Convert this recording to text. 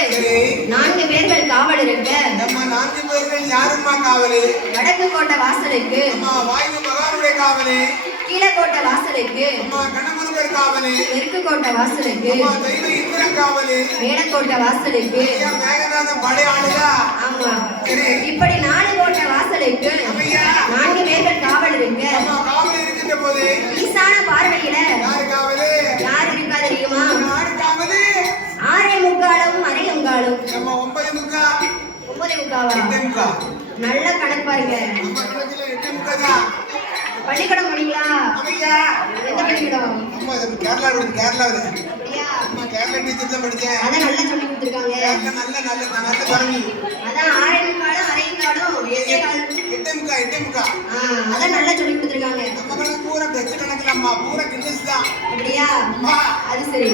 4 பேர்கள் காவல் இருக்க. நம்ம 4 பேர்கள் யாரும்மா காவலு? வடக்கு கோட்டை வாசலுக்கு. அம்மா வாயு மகானுடைய காவலு. கீழக்கோட்டை வாசலுக்கு. அம்மா கணமுருகர் காவலு. தெற்கு கோட்டை வாசலுக்கு. அம்மா தெய்வ இந்திரன் காவலு. மேலக்கோட்டை வாசலுக்கு. மேகநாதன் படையாளுதா. ஆமா. இப்படி 4 கோட்டை வாசலுக்கு 4 பேர்கள் காவல் இருக்க. அம்மா காவல் இருக்கின்ற போது ஈசான பார்வையில யாரு காவலு? யார் இருக்கா தெரியுமா? யாரு காவலு? 6:45 அரையங்காலும். நம்ம 9:45 9:45 நல்ல கணக்கு பாருங்க. நம்ம கணக்குல 8:45 பள்ளிக்கூடம் போனீங்களா? அம்மையா எந்த பள்ளிக்கூடம்? அம்மா கேரளாவுல அப்படியா? அம்மா கேரளா டீச்சர் தான் படிச்சேன். அதான் நல்லா சொல்லி கொடுத்துருக்காங்க. நல்ல குரங்கு. அதான் 6:45 அரையங்காலும் 8:45 அதான் நல்லா சொல்லி கொடுத்துருக்காங்க. நம்ம கணக்கு பூரா பெஸ்ட் கணக்குல அம்மா பூரா கிண்டஸ் தான். அப்படியா? அம்மா அது சரி.